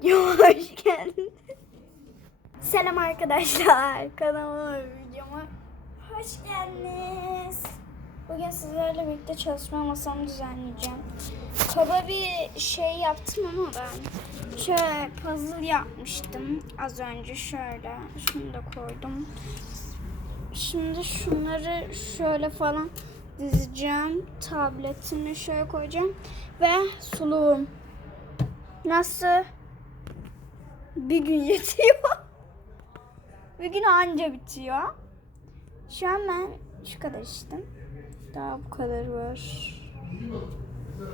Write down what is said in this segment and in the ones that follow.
videoma hoş geldiniz. Selam arkadaşlar. Kanalıma videoma hoş geldiniz. Bugün sizlerle birlikte çalışma masamı düzenleyeceğim. Kaba bir şey yaptım ama ben şöyle puzzle yapmıştım az önce şöyle. Şunu da koydum. Şimdi şunları şöyle falan dizeceğim. Tabletimi şöyle koyacağım. Ve suluğum. Nasıl? Bir gün yetiyor. Bir gün anca bitiyor. Şu an ben şu kadar içtim. Daha bu kadar var.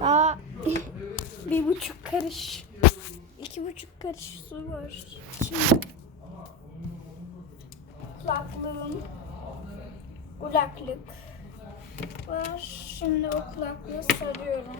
Daha bir buçuk karış. iki buçuk karış su var. Şimdi kulaklığım kulaklık var. Şimdi o kulaklığı sarıyorum.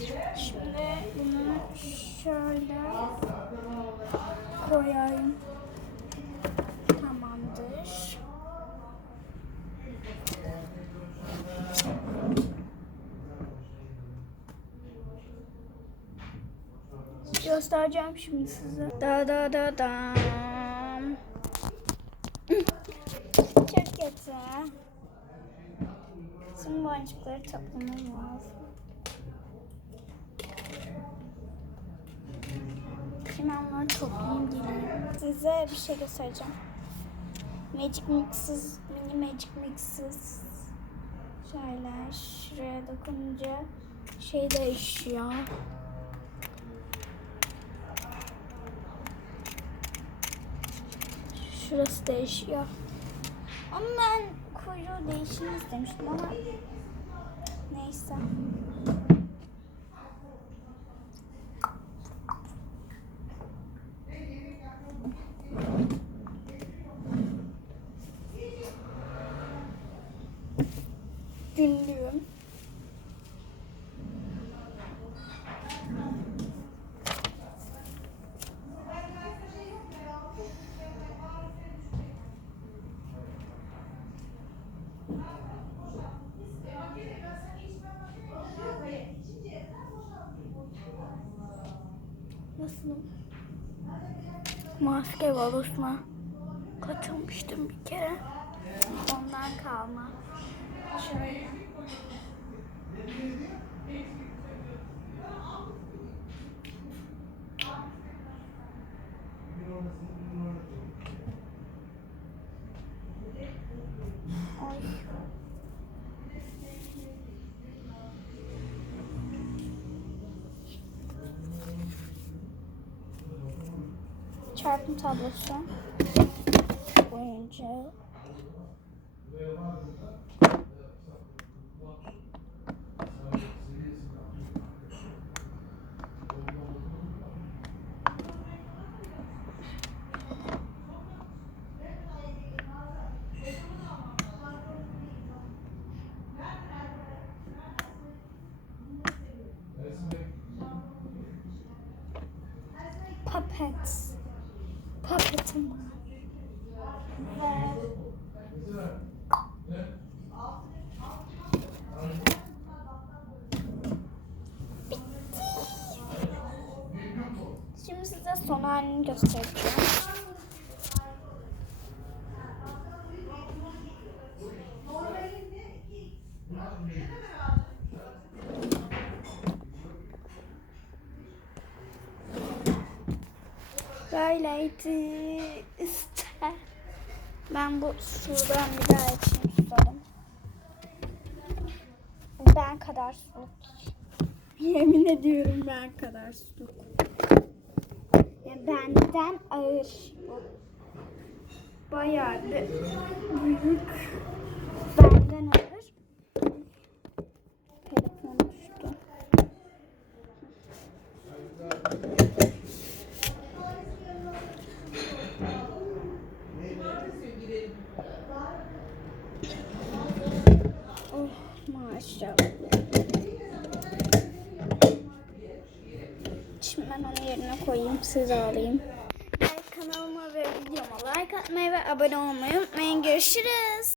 Şimdi bunu şöyle koyayım. Tamamdır. Göstereceğim şimdi size. Da da da dam. Çok kötü. Şimdi boncukları toplamam lazım. Şimdi toplayayım geleyim. Size bir şey göstereceğim. Magic Mixes, mini Magic Mixes. Şöyle şuraya dokununca şey değişiyor. Şurası değişiyor. Ama ben kuyruğu değişini istemiştim ama neyse. Maske balosuna katılmıştım bir kere. Ondan kalma. Şöyle. Çarpım tablosu. Oyuncu. Puppets. Ve Şimdi size son halini göstereceğim. Böyleydi. İşte. Ben bu sudan bir daha içeyim susadım. Ben kadar su. Yemin ediyorum ben kadar su. Ya benden ağır bu. Bayağı da büyük. Benden ağır. Koyayım size alayım. Kanalıma ve videoma like atmayı ve abone olmayı unutmayın. Görüşürüz.